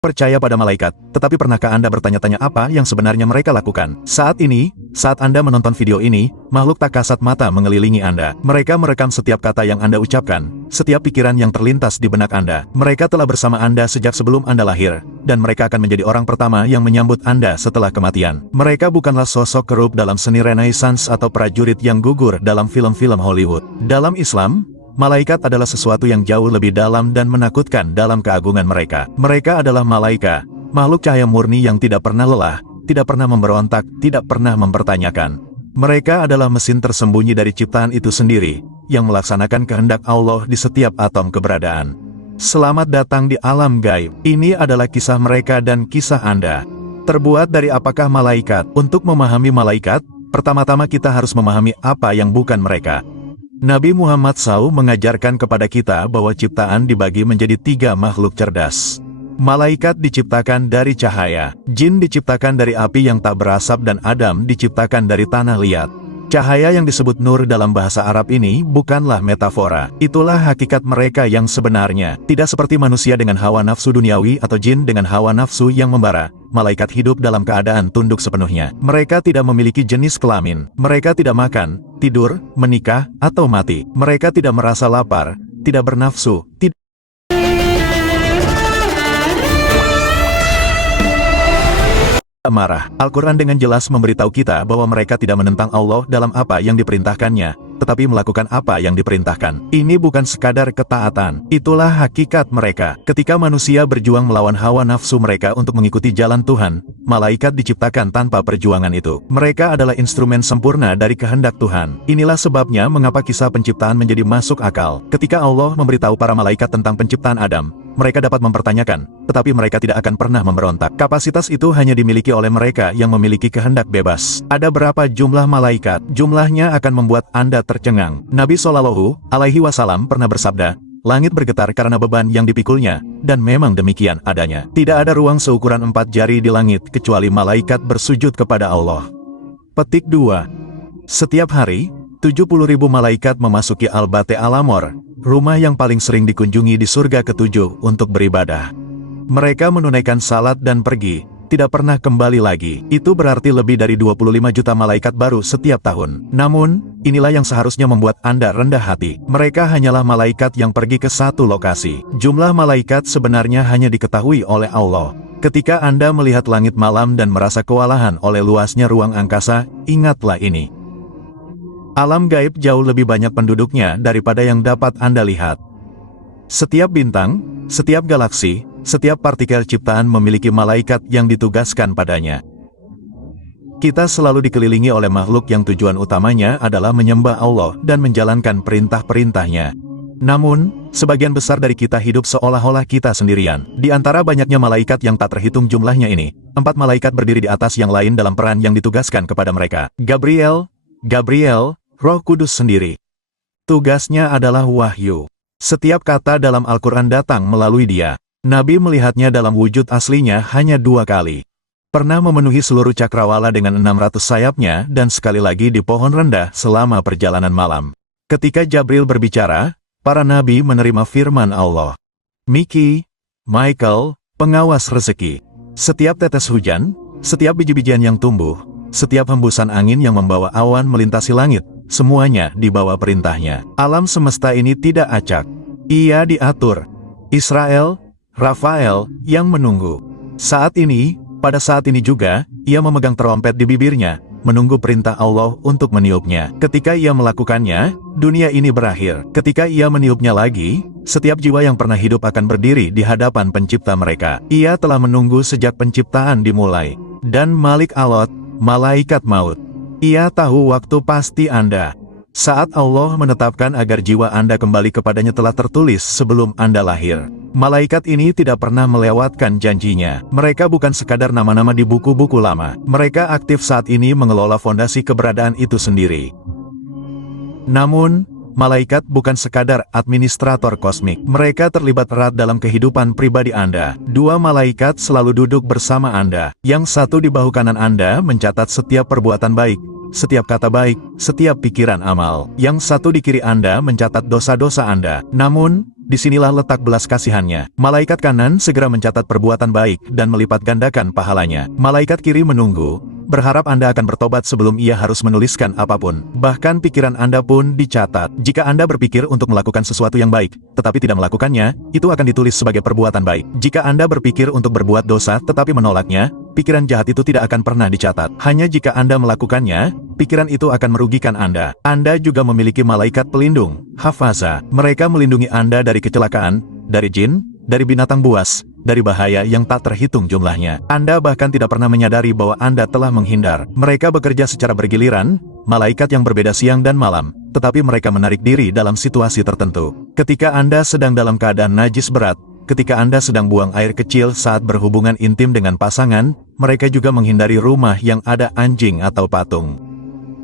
percaya pada malaikat, tetapi pernahkah Anda bertanya-tanya apa yang sebenarnya mereka lakukan? Saat ini, saat Anda menonton video ini, makhluk tak kasat mata mengelilingi Anda. Mereka merekam setiap kata yang Anda ucapkan, setiap pikiran yang terlintas di benak Anda. Mereka telah bersama Anda sejak sebelum Anda lahir, dan mereka akan menjadi orang pertama yang menyambut Anda setelah kematian. Mereka bukanlah sosok kerup dalam seni Renaissance atau prajurit yang gugur dalam film-film Hollywood. Dalam Islam, malaikat adalah sesuatu yang jauh lebih dalam dan menakutkan dalam keagungan mereka. Mereka adalah malaikat, makhluk cahaya murni yang tidak pernah lelah, tidak pernah memberontak, tidak pernah mempertanyakan. Mereka adalah mesin tersembunyi dari ciptaan itu sendiri, yang melaksanakan kehendak Allah di setiap atom keberadaan. Selamat datang di alam gaib. Ini adalah kisah mereka dan kisah Anda. Terbuat dari apakah malaikat? Untuk memahami malaikat, pertama-tama kita harus memahami apa yang bukan mereka. Nabi Muhammad SAW mengajarkan kepada kita bahwa ciptaan dibagi menjadi 3 makhluk cerdas. Malaikat diciptakan dari cahaya, jin diciptakan dari api yang tak berasap dan Adam diciptakan dari tanah liat. Cahaya yang disebut nur dalam bahasa Arab ini bukanlah metafora. Itulah hakikat mereka yang sebenarnya. Tidak seperti manusia dengan hawa nafsu duniawi atau jin dengan hawa nafsu yang membara. Malaikat hidup dalam keadaan tunduk sepenuhnya. Mereka tidak memiliki jenis kelamin. Mereka tidak makan, tidur, menikah, atau mati. Mereka tidak merasa lapar, tidak bernafsu, tidak marah. Al-Quran dengan jelas memberitahu kita bahwa mereka tidak menentang Allah dalam apa yang diperintahkannya, tetapi melakukan apa yang diperintahkan. Ini bukan sekadar ketaatan. Itulah hakikat mereka. Ketika manusia berjuang melawan hawa nafsu mereka untuk mengikuti jalan Tuhan, malaikat diciptakan tanpa perjuangan itu. Mereka adalah instrumen sempurna dari kehendak Tuhan. Inilah sebabnya mengapa kisah penciptaan menjadi masuk akal. Ketika Allah memberitahu para malaikat tentang penciptaan Adam, mereka dapat mempertanyakan, tetapi mereka tidak akan pernah memberontak. Kapasitas itu hanya dimiliki oleh mereka yang memiliki kehendak bebas. Ada berapa jumlah malaikat? Jumlahnya akan membuat Anda tercengang. Nabi Shallallahu Alaihi Wasallam pernah bersabda, langit bergetar karena beban yang dipikulnya, dan memang demikian adanya. Tidak ada ruang seukuran 4 jari di langit kecuali malaikat bersujud kepada Allah. Petik 2. Setiap hari, 70.000 malaikat memasuki Al-Bate Al-Amor, rumah yang paling sering dikunjungi di surga ke-7 untuk beribadah. Mereka menunaikan salat dan pergi, tidak pernah kembali lagi. Itu berarti lebih dari 25 juta malaikat baru setiap tahun. Namun, inilah yang seharusnya membuat Anda rendah hati. Mereka hanyalah malaikat yang pergi ke satu lokasi. Jumlah malaikat sebenarnya hanya diketahui oleh Allah. Ketika Anda melihat langit malam dan merasa kewalahan oleh luasnya ruang angkasa, ingatlah ini. Alam gaib jauh lebih banyak penduduknya daripada yang dapat Anda lihat. Setiap bintang, setiap galaksi, setiap partikel ciptaan memiliki malaikat yang ditugaskan padanya. Kita selalu dikelilingi oleh makhluk yang tujuan utamanya adalah menyembah Allah dan menjalankan perintah-perintahnya. Namun, sebagian besar dari kita hidup seolah-olah kita sendirian. Di antara banyaknya malaikat yang tak terhitung jumlahnya ini, 4 malaikat berdiri di atas yang lain dalam peran yang ditugaskan kepada mereka. Gabriel, Roh Kudus sendiri. Tugasnya adalah wahyu. Setiap kata dalam Al-Quran datang melalui dia. Nabi melihatnya dalam wujud aslinya hanya 2 kali. Pernah memenuhi seluruh cakrawala dengan 600 sayapnya dan sekali lagi di pohon rendah selama perjalanan malam. Ketika Jabril berbicara, para nabi menerima firman Allah. Miki, Michael, pengawas rezeki. Setiap tetes hujan, setiap biji-bijian yang tumbuh, setiap hembusan angin yang membawa awan melintasi langit, semuanya di bawah perintahnya. Alam semesta ini tidak acak. Ia diatur. Israel, Rafael, yang menunggu. Pada saat ini juga, ia memegang terompet di bibirnya, menunggu perintah Allah untuk meniupnya. Ketika ia melakukannya, dunia ini berakhir. Ketika ia meniupnya lagi, setiap jiwa yang pernah hidup akan berdiri di hadapan pencipta mereka. Ia telah menunggu sejak penciptaan dimulai. Dan Malik Alot, malaikat maut. Ia tahu waktu pasti Anda. Saat Allah menetapkan agar jiwa Anda kembali kepadanya telah tertulis sebelum Anda lahir. Malaikat ini tidak pernah melewatkan janjinya. Mereka bukan sekadar nama-nama di buku-buku lama. Mereka aktif saat ini mengelola fondasi keberadaan itu sendiri. Namun, malaikat bukan sekadar administrator kosmik. Mereka terlibat erat dalam kehidupan pribadi Anda. 2 malaikat selalu duduk bersama Anda. Yang satu di bahu kanan Anda mencatat setiap perbuatan baik, setiap kata baik, setiap pikiran amal. Yang satu di kiri Anda mencatat dosa-dosa Anda. Namun, disinilah letak belas kasihannya. Malaikat kanan segera mencatat perbuatan baik dan melipat gandakan pahalanya. Malaikat kiri menunggu, berharap Anda akan bertobat sebelum ia harus menuliskan apapun. Bahkan pikiran Anda pun dicatat. Jika Anda berpikir untuk melakukan sesuatu yang baik, tetapi tidak melakukannya, itu akan ditulis sebagai perbuatan baik. Jika Anda berpikir untuk berbuat dosa tetapi menolaknya, pikiran jahat itu tidak akan pernah dicatat. Hanya jika Anda melakukannya, pikiran itu akan merugikan Anda. Anda juga memiliki malaikat pelindung, hafaza. Mereka melindungi Anda dari kecelakaan, dari jin, dari binatang buas, dari bahaya yang tak terhitung jumlahnya. Anda bahkan tidak pernah menyadari bahwa Anda telah menghindar. Mereka bekerja secara bergiliran, malaikat yang berbeda siang dan malam, tetapi mereka menarik diri dalam situasi tertentu. Ketika Anda sedang dalam keadaan najis berat, ketika Anda sedang buang air kecil saat berhubungan intim dengan pasangan, mereka juga menghindari rumah yang ada anjing atau patung.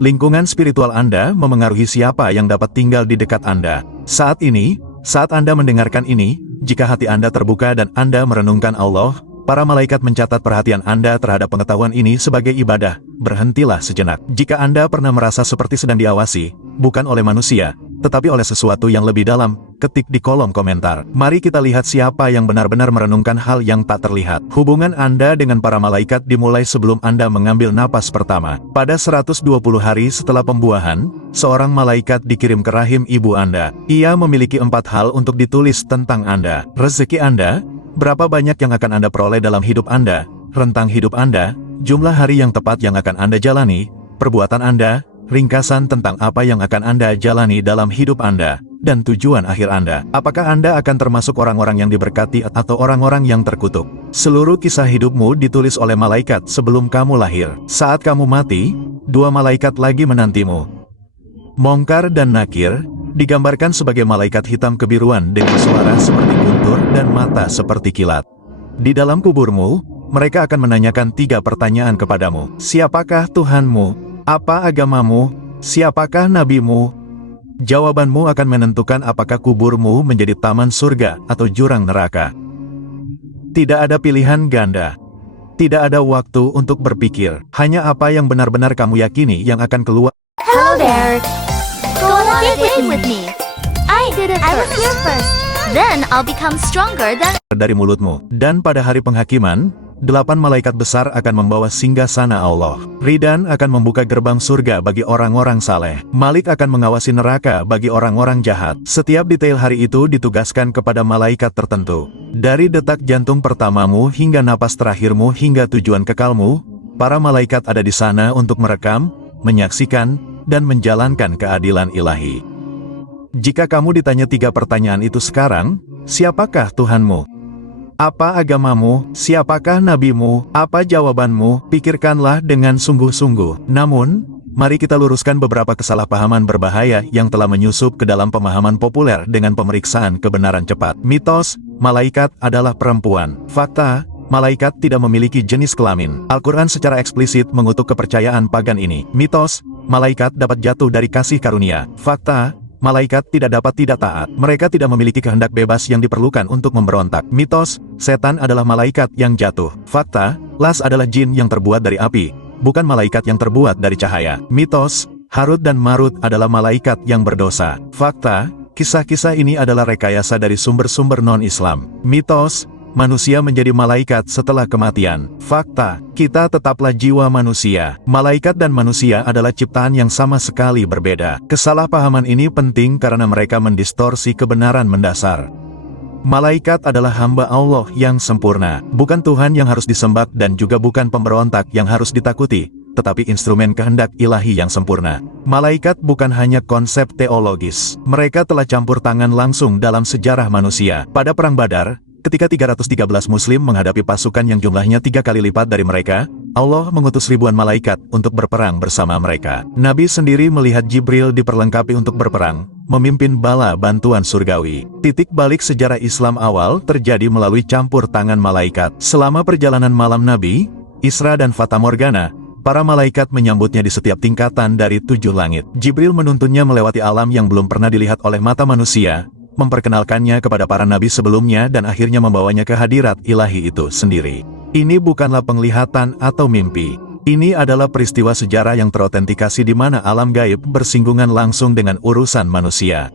Lingkungan spiritual Anda memengaruhi siapa yang dapat tinggal di dekat Anda. Saat ini, saat Anda mendengarkan ini, jika hati Anda terbuka dan Anda merenungkan Allah, para malaikat mencatat perhatian Anda terhadap pengetahuan ini sebagai ibadah. Berhentilah sejenak. Jika Anda pernah merasa seperti sedang diawasi, bukan oleh manusia, tetapi oleh sesuatu yang lebih dalam, ketik di kolom komentar. Mari kita lihat siapa yang benar-benar merenungkan hal yang tak terlihat. Hubungan Anda dengan para malaikat dimulai sebelum Anda mengambil napas pertama. Pada 120 hari setelah pembuahan, seorang malaikat dikirim ke rahim ibu Anda. Ia memiliki 4 hal untuk ditulis tentang Anda. Rezeki Anda, berapa banyak yang akan Anda peroleh dalam hidup Anda, rentang hidup Anda, jumlah hari yang tepat yang akan Anda jalani, perbuatan Anda, ringkasan tentang apa yang akan Anda jalani dalam hidup Anda, dan tujuan akhir Anda. Apakah Anda akan termasuk orang-orang yang diberkati atau orang-orang yang terkutuk? Seluruh kisah hidupmu ditulis oleh malaikat sebelum kamu lahir. Saat kamu mati, 2 malaikat lagi menantimu. Mungkar dan Nakir digambarkan sebagai malaikat hitam kebiruan dengan suara seperti guntur dan mata seperti kilat. Di dalam kuburmu, mereka akan menanyakan 3 pertanyaan kepadamu. Siapakah Tuhanmu? Apa agamamu? Siapakah nabimu? Jawabanmu akan menentukan apakah kuburmu menjadi taman surga atau jurang neraka. Tidak ada pilihan ganda. Tidak ada waktu untuk berpikir. Hanya apa yang benar-benar kamu yakini yang akan keluar. Hello there. Go along with me. I did it first. I was here first. Then I'll become stronger than dari mulutmu. Dan pada hari penghakiman, 8 malaikat besar akan membawa singgasana Allah. Ridhan akan membuka gerbang surga bagi orang-orang saleh. Malik akan mengawasi neraka bagi orang-orang jahat. Setiap detail hari itu ditugaskan kepada malaikat tertentu. Dari detak jantung pertamamu hingga napas terakhirmu hingga tujuan kekalmu, para malaikat ada di sana untuk merekam, menyaksikan, dan menjalankan keadilan ilahi. Jika kamu ditanya 3 pertanyaan itu sekarang, siapakah Tuhanmu? Apa agamamu? Siapakah nabimu? Apa jawabanmu? Pikirkanlah dengan sungguh-sungguh. Namun, mari kita luruskan beberapa kesalahpahaman berbahaya yang telah menyusup ke dalam pemahaman populer dengan pemeriksaan kebenaran cepat. Mitos, malaikat adalah perempuan. Fakta, malaikat tidak memiliki jenis kelamin. Al-Quran secara eksplisit mengutuk kepercayaan pagan ini. Mitos, malaikat dapat jatuh dari kasih karunia. Fakta, malaikat tidak dapat tidak taat. Mereka tidak memiliki kehendak bebas yang diperlukan untuk memberontak. Mitos, setan adalah malaikat yang jatuh. Fakta, Las adalah jin yang terbuat dari api, bukan malaikat yang terbuat dari cahaya. Mitos, Harut dan Marut adalah malaikat yang berdosa. Fakta, kisah-kisah ini adalah rekayasa dari sumber-sumber non-Islam. Mitos, manusia menjadi malaikat setelah kematian. Fakta, kita tetaplah jiwa manusia. Malaikat dan manusia adalah ciptaan yang sama sekali berbeda. Kesalahpahaman ini penting karena mereka mendistorsi kebenaran mendasar. Malaikat adalah hamba Allah yang sempurna, bukan Tuhan yang harus disembah dan juga bukan pemberontak yang harus ditakuti, tetapi instrumen kehendak ilahi yang sempurna. Malaikat bukan hanya konsep teologis. Mereka telah campur tangan langsung dalam sejarah manusia. Pada Perang Badar, ketika 313 Muslim menghadapi pasukan yang jumlahnya 3 kali lipat dari mereka, Allah mengutus ribuan malaikat untuk berperang bersama mereka. Nabi sendiri melihat Jibril diperlengkapi untuk berperang, memimpin bala bantuan surgawi. Titik balik sejarah Islam awal terjadi melalui campur tangan malaikat. Selama perjalanan malam Nabi, Isra dan Fata Morgana, para malaikat menyambutnya di setiap tingkatan dari 7 langit. Jibril menuntunnya melewati alam yang belum pernah dilihat oleh mata manusia, memperkenalkannya kepada para nabi sebelumnya dan akhirnya membawanya ke hadirat ilahi itu sendiri. Ini bukanlah penglihatan atau mimpi. Ini adalah peristiwa sejarah yang terautentikasi di mana alam gaib bersinggungan langsung dengan urusan manusia.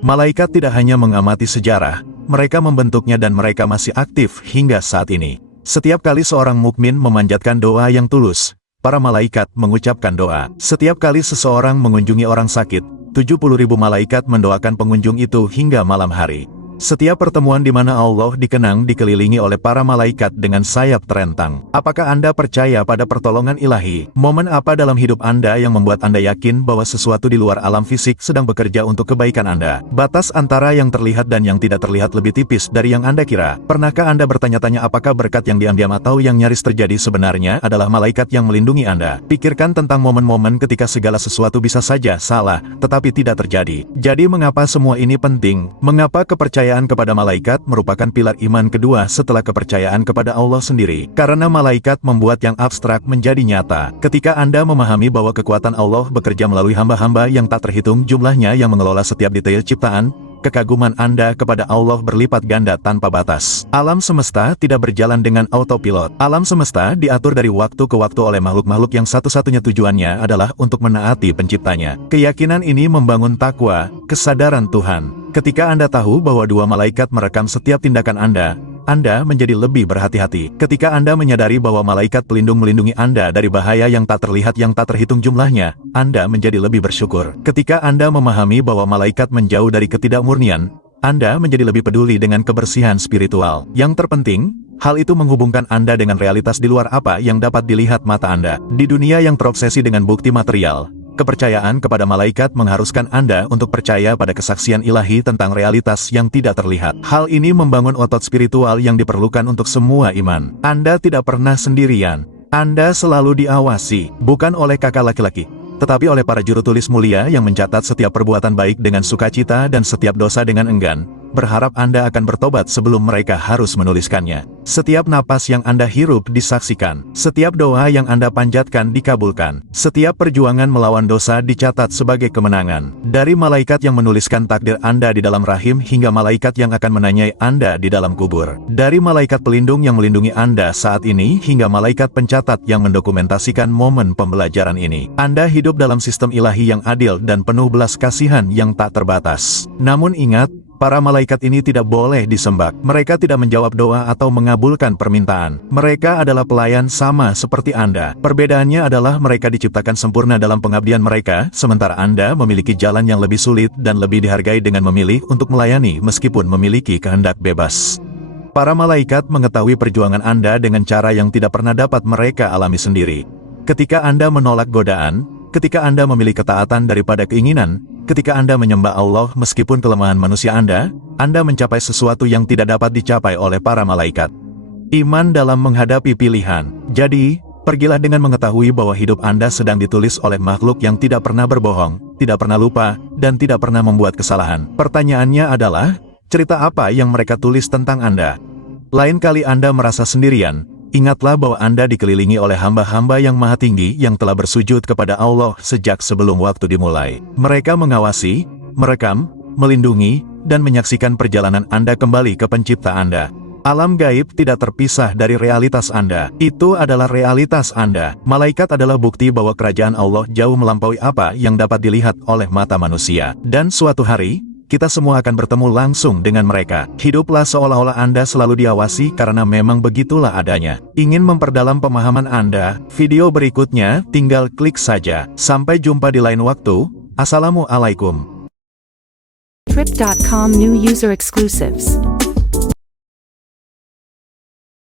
Malaikat tidak hanya mengamati sejarah, mereka membentuknya dan mereka masih aktif hingga saat ini. Setiap kali seorang mukmin memanjatkan doa yang tulus, para malaikat mengucapkan doa. Setiap kali seseorang mengunjungi orang sakit, 70.000 malaikat mendoakan pengunjung itu hingga malam hari. Setiap pertemuan di mana Allah dikenang dikelilingi oleh para malaikat dengan sayap terentang. Apakah Anda percaya pada pertolongan ilahi? Momen apa dalam hidup Anda yang membuat Anda yakin bahwa sesuatu di luar alam fisik sedang bekerja untuk kebaikan Anda? Batas antara yang terlihat dan yang tidak terlihat lebih tipis dari yang Anda kira. Pernahkah Anda bertanya-tanya apakah berkat yang diam-diam atau yang nyaris terjadi sebenarnya adalah malaikat yang melindungi Anda? Pikirkan tentang momen-momen ketika segala sesuatu bisa saja salah, tetapi tidak terjadi. Jadi mengapa semua ini penting? Mengapa kepercayaan kepada malaikat merupakan pilar iman kedua setelah kepercayaan kepada Allah sendiri? Karena malaikat membuat yang abstrak menjadi nyata. Ketika Anda memahami bahwa kekuatan Allah bekerja melalui hamba-hamba yang tak terhitung jumlahnya yang mengelola setiap detail ciptaan, kekaguman Anda kepada Allah berlipat ganda tanpa batas. Alam semesta tidak berjalan dengan autopilot. Alam semesta diatur dari waktu ke waktu oleh makhluk-makhluk yang satu-satunya tujuannya adalah untuk menaati penciptanya. Keyakinan ini membangun takwa, kesadaran Tuhan. Ketika Anda tahu bahwa dua malaikat merekam setiap tindakan Anda menjadi lebih berhati-hati. Ketika Anda menyadari bahwa malaikat pelindung melindungi Anda dari bahaya yang tak terlihat yang tak terhitung jumlahnya, Anda menjadi lebih bersyukur. Ketika Anda memahami bahwa malaikat menjauh dari ketidakmurnian, Anda menjadi lebih peduli dengan kebersihan spiritual. Yang terpenting, hal itu menghubungkan Anda dengan realitas di luar apa yang dapat dilihat mata Anda. Di dunia yang terobsesi dengan bukti material, kepercayaan kepada malaikat mengharuskan Anda untuk percaya pada kesaksian ilahi tentang realitas yang tidak terlihat. Hal ini membangun otot spiritual yang diperlukan untuk semua iman. Anda tidak pernah sendirian. Anda selalu diawasi, bukan oleh kakak laki-laki, tetapi oleh para juru tulis mulia yang mencatat setiap perbuatan baik dengan sukacita dan setiap dosa dengan enggan, berharap Anda akan bertobat sebelum mereka harus menuliskannya. Setiap napas yang Anda hirup disaksikan. Setiap doa yang Anda panjatkan dikabulkan. Setiap perjuangan melawan dosa dicatat sebagai kemenangan. Dari malaikat yang menuliskan takdir Anda di dalam rahim hingga malaikat yang akan menanyai Anda di dalam kubur. Dari malaikat pelindung yang melindungi Anda saat ini hingga malaikat pencatat yang mendokumentasikan momen pembelajaran ini. Anda hidup dalam sistem ilahi yang adil dan penuh belas kasihan yang tak terbatas. Namun ingat, para malaikat ini tidak boleh disembah. Mereka tidak menjawab doa atau mengabulkan permintaan. Mereka adalah pelayan sama seperti Anda. Perbedaannya adalah mereka diciptakan sempurna dalam pengabdian mereka, sementara Anda memiliki jalan yang lebih sulit dan lebih dihargai dengan memilih untuk melayani meskipun memiliki kehendak bebas. Para malaikat mengetahui perjuangan Anda dengan cara yang tidak pernah dapat mereka alami sendiri. Ketika Anda menolak godaan, ketika Anda memilih ketaatan daripada keinginan, ketika Anda menyembah Allah meskipun kelemahan manusia Anda mencapai sesuatu yang tidak dapat dicapai oleh para malaikat. Iman dalam menghadapi pilihan. Jadi, pergilah dengan mengetahui bahwa hidup Anda sedang ditulis oleh makhluk yang tidak pernah berbohong, tidak pernah lupa, dan tidak pernah membuat kesalahan. Pertanyaannya adalah, cerita apa yang mereka tulis tentang Anda? Lain kali Anda merasa sendirian, ingatlah bahwa Anda dikelilingi oleh hamba-hamba yang maha tinggi yang telah bersujud kepada Allah sejak sebelum waktu dimulai. Mereka mengawasi, merekam, melindungi, dan menyaksikan perjalanan Anda kembali ke pencipta Anda. Alam gaib tidak terpisah dari realitas Anda. Itu adalah realitas Anda. Malaikat adalah bukti bahwa kerajaan Allah jauh melampaui apa yang dapat dilihat oleh mata manusia. Dan suatu hari, kita semua akan bertemu langsung dengan mereka. Hiduplah seolah-olah Anda selalu diawasi karena memang begitulah adanya. Ingin memperdalam pemahaman Anda? Video berikutnya tinggal klik saja. Sampai jumpa di lain waktu. Assalamualaikum. Trip.com new user exclusives.